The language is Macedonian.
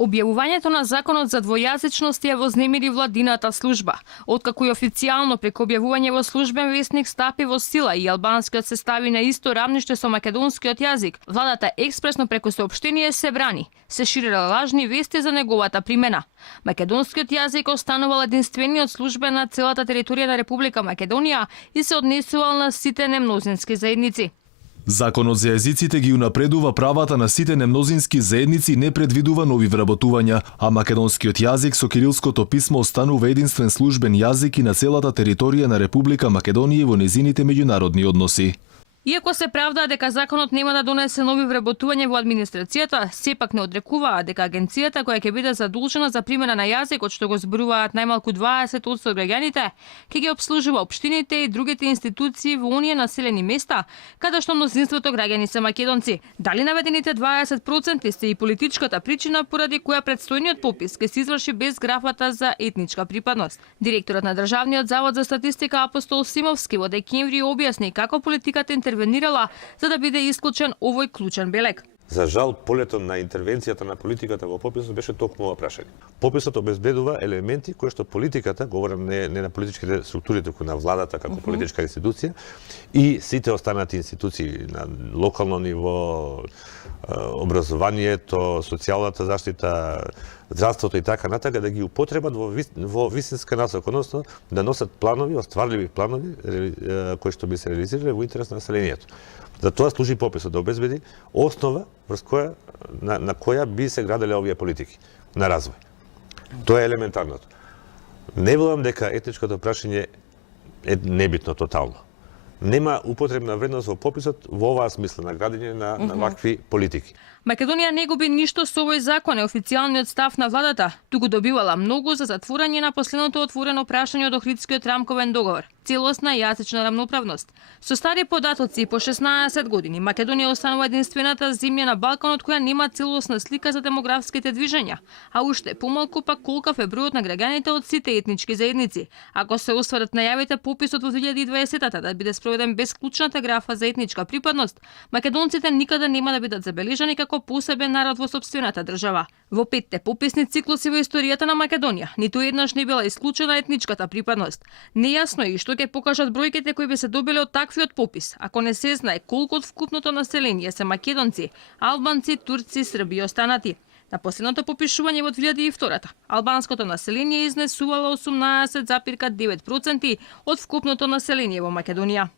Објавувањето на законот за двојазичност ја вознемири владината служба. Откако и официјално преку објавување во службен весник стапи во сила и албанскиот се стави на исто рамниште со македонскиот јазик, владата експресно преку соопштение се брани. Се ширеле лажни вести за неговата примена. Македонскиот јазик останувал единствениот службен на целата територија на Република Македонија и се однесувал на сите немнозински заедници. Законот за јазиците ги унапредува правата на сите немнозински заедници и не предвидува нови вработувања, а македонскиот јазик со кирилското писмо останува единствен службен јазик и на целата територија на Република Македонија во незините меѓународни односи. Иако се правдаа дека законот нема да донесе нови вработувања во администрацијата, сепак не одрекуваа дека агенцијата која ќе биде задолжена за примена на јазикот, што го зборуваат најмалку 20% од граѓаните, ќе ги обслужува општините и другите институции во оние населени места каде што мнозинството граѓани се македонци. Дали наведените 20% се и политичката причина поради која предстојниот попис ќе се изврши без графата за етничка припадност? Директорот на Државниот завод за статистика Апостол Симовски во декември објасни како политиката интервенирала за да биде исклучен овој клучен белег. За жал, полето на интервенцијата на политиката во пописот беше токму ова прашање. Пописот обезбедува елементи кои што политиката, говорам не на политичките структури, туку на владата како политичка институција и сите останати институции на локално ниво, образованието, социјалната заштита, здравството и така натака, да ги употребат во вистинска насока, односно да носат планови, остварливи планови кои што би се реализирале во интерес на населението. За тоа служи пописот, да обезбеди основа врз која на која би се граделе овие политики на развој. Тоа е елементарното. Не велам дека етничкото прашање е небитно тотално. Нема употребна вредност во пописот во оваа смисла на градење на вакви политики. Македонија не губи ништо со овој закон, е официјалниот став на владата, туку добивала многу за затворање на последното отворено прашање од Охридскиот рамковен договор – целосна јазична рамноправност. Со стари податоци по 16 години Македонија останува единствената земја на Балканот која нема целосна слика за демографските движења, а уште помалку пак колкав е бројот на граѓаните од сите етнички заедници. Ако се остварат најавите пописот во 2020-та да биде спроведен без клучната графа за етничка припадност, македонците никаде нема да бидат забележани како посебен народ во сопствената држава. Во 5 пописни циклуси во историјата на Македонија, ниту еднаш не била исклучена етничката припадност. Нејасно е и што ќе покажат бројките кои би се добиле од таквиот попис, ако не се знае колку од вкупното население се македонци, албанци, турци, срби и останати. На последното попишување во 2002-та, албанското население изнесувало 18,9% од вкупното население во Македонија.